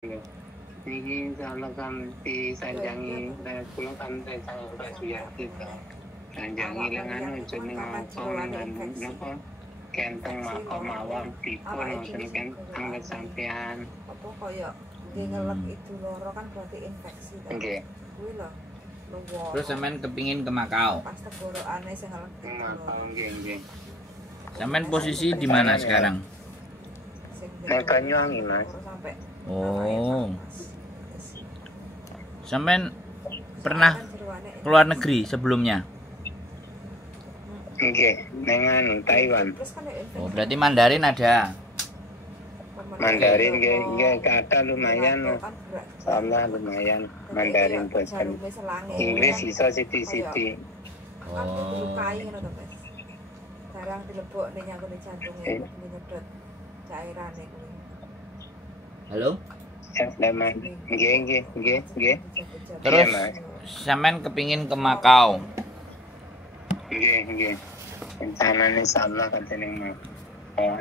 Ini kalau kan disanjangi kula kan sanjang ya gitu. Sanjangi lengan jeneng ngopong dengan napa kenteng makom mawon dipun wonten kan angget sampean. Apa kaya ngelek itu loro kan berarti infeksi kan. Nggih. Kuwi lho. Terus sampean kepingin ke Makau. Pas tenggorokane sing ngelek. Makau nggih. Sampean posisi di mana sekarang? Banyuwangi, Mas. Oh. Sampean pernah keluar negeri sebelumnya? Nggih, nengan Taiwan. Oh, berarti Mandarin ada. Mandarin nggih kata lumayan. Sama lumayan Mandarin bosan. Inggris iso siti-siti. Oh. Barang dilebok ning nyangkut jantunge nyedot cairane kuwi. Halo? Nggih. Terus sampean kepingin ke Makau. Nggih. Rencananya insyaallah katene Makau.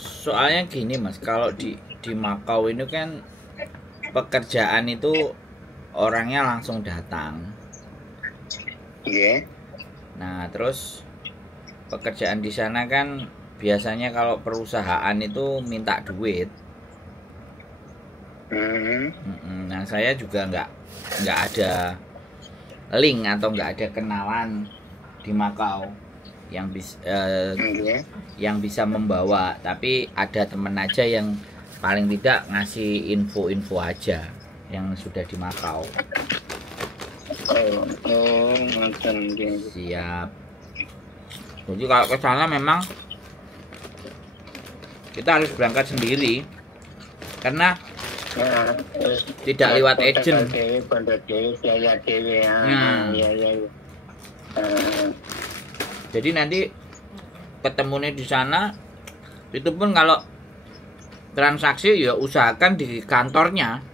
Soalnya gini Mas, kalau di Makau ini kan pekerjaan itu orangnya langsung datang. Nah, terus pekerjaan di sana kan biasanya kalau perusahaan itu minta duit. Nah, saya juga nggak ada link atau nggak ada kenalan di Makau yang bisa membawa, tapi ada temen aja yang paling tidak ngasih info-info aja yang sudah di Makau. Siap. Jadi kalau ke sana memang kita harus berangkat sendiri karena tidak lewat agent. Jadi nanti ketemunya di sana, itu pun kalau transaksi ya usahakan di kantornya.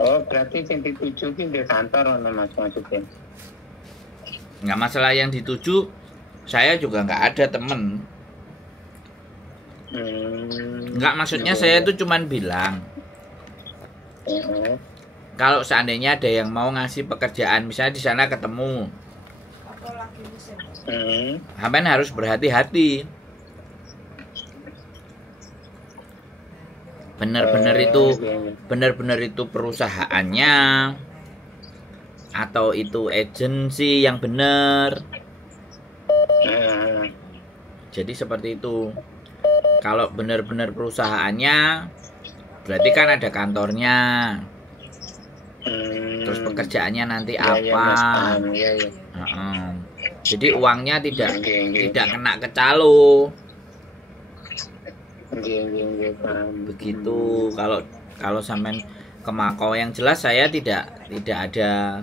Oh, berarti yang dituju di kantor Mas maksudnya? Nggak masalah yang dituju, saya juga nggak ada temen. Nggak, maksudnya saya itu cuman bilang kalau seandainya ada yang mau ngasih pekerjaan, misalnya di sana ketemu, sampean harus berhati-hati. Benar-benar itu perusahaannya atau itu agensi yang benar. Jadi seperti itu. Kalau benar-benar perusahaannya berarti kan ada kantornya. Terus pekerjaannya nanti apa? Jadi uangnya tidak kena ke calo. Begitu. Kalau sampean ke Makau, yang jelas saya tidak ada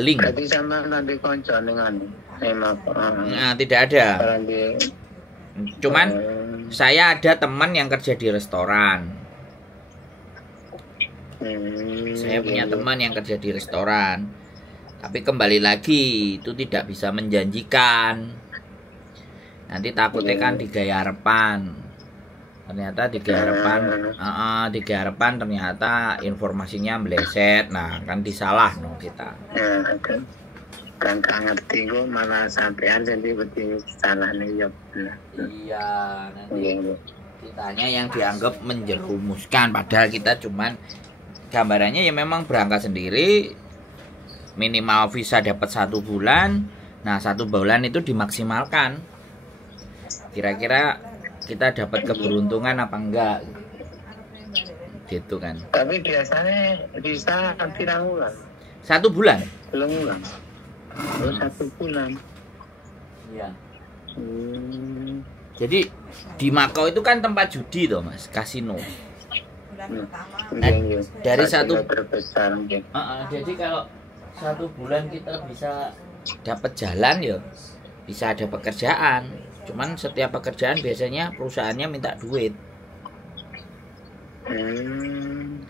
link. Berarti sama nanti konco dengan Nah, tidak ada. Cuman saya ada teman yang kerja di restoran. Saya punya teman yang kerja di restoran. Tapi kembali lagi itu tidak bisa menjanjikan. Nanti takutnya kan digaya harapan. Ternyata digaya harapan ternyata informasinya meleset. Nah, kan disalah no kita. Kan ngerti kok malah sampean jadi betul salah nih ya. Iya, nanti kitanya yang dianggap menjerumuskan, padahal kita cuman gambarannya ya memang berangkat sendiri, minimal visa dapat 1 bulan. Nah, 1 bulan itu dimaksimalkan. Kira-kira kita dapat keberuntungan apa enggak? Gitu kan. Tapi biasanya bisa pirang bulan? 1 bulan. Belum bulan. Oh, 1 bulan. Iya. Jadi di Makau itu kan tempat judi toh Mas, kasino. Nah, dari satu terbesar. Jadi kalau 1 bulan kita bisa dapat jalan ya, bisa ada pekerjaan. Cuman setiap pekerjaan biasanya perusahaannya minta duit.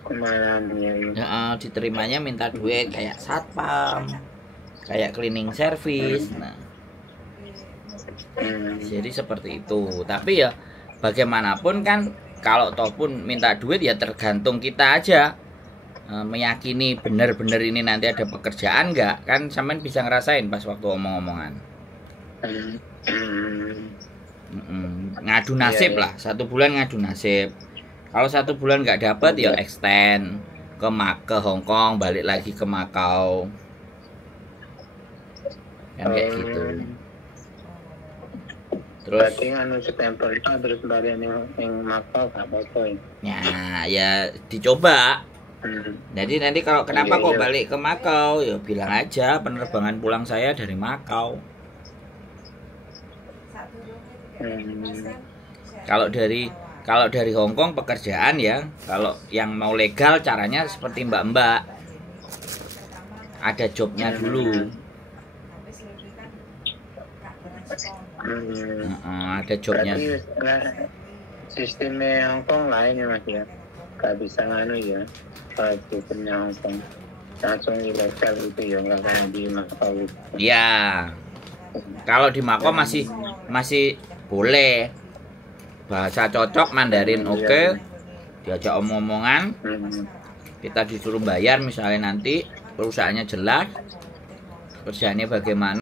Kemarin ya. Diterimanya minta duit kayak satpam, kayak cleaning service. Nah, Jadi seperti itu. Tapi ya bagaimanapun kan kalau toh pun minta duit ya tergantung kita aja. Meyakini benar-benar ini nanti ada pekerjaan nggak, kan sampean bisa ngerasain pas waktu omong-omongan. Ngadu nasib lah, 1 bulan ngadu nasib. Kalau 1 bulan nggak dapat ya extend ke Hong Kong, balik lagi ke Makau, kan kayak gitu. Terus berarti anu stempel itu terus balik yang Makau gak apa-apa ya dicoba. Jadi nanti kalau kenapa kok balik ke Makau, ya bilang aja penerbangan pulang saya dari Makau. Kalau dari Hong Kong pekerjaan ya, kalau yang mau legal caranya seperti mbak-mbak, ada jobnya dulu. Ada jobnya. Sistemnya Hong Kong lain ya Mas ya, gak bisa nganu ya. Kalau sistemnya Hong Kong langsung ilegal itu ya, nggak kayak di Makau. Ya, kalau di Makau masih boleh. Bahasa cocok, Mandarin oke, diajak omong-omongan, kita disuruh bayar misalnya nanti perusahaannya jelas, kerjaannya bagaimana.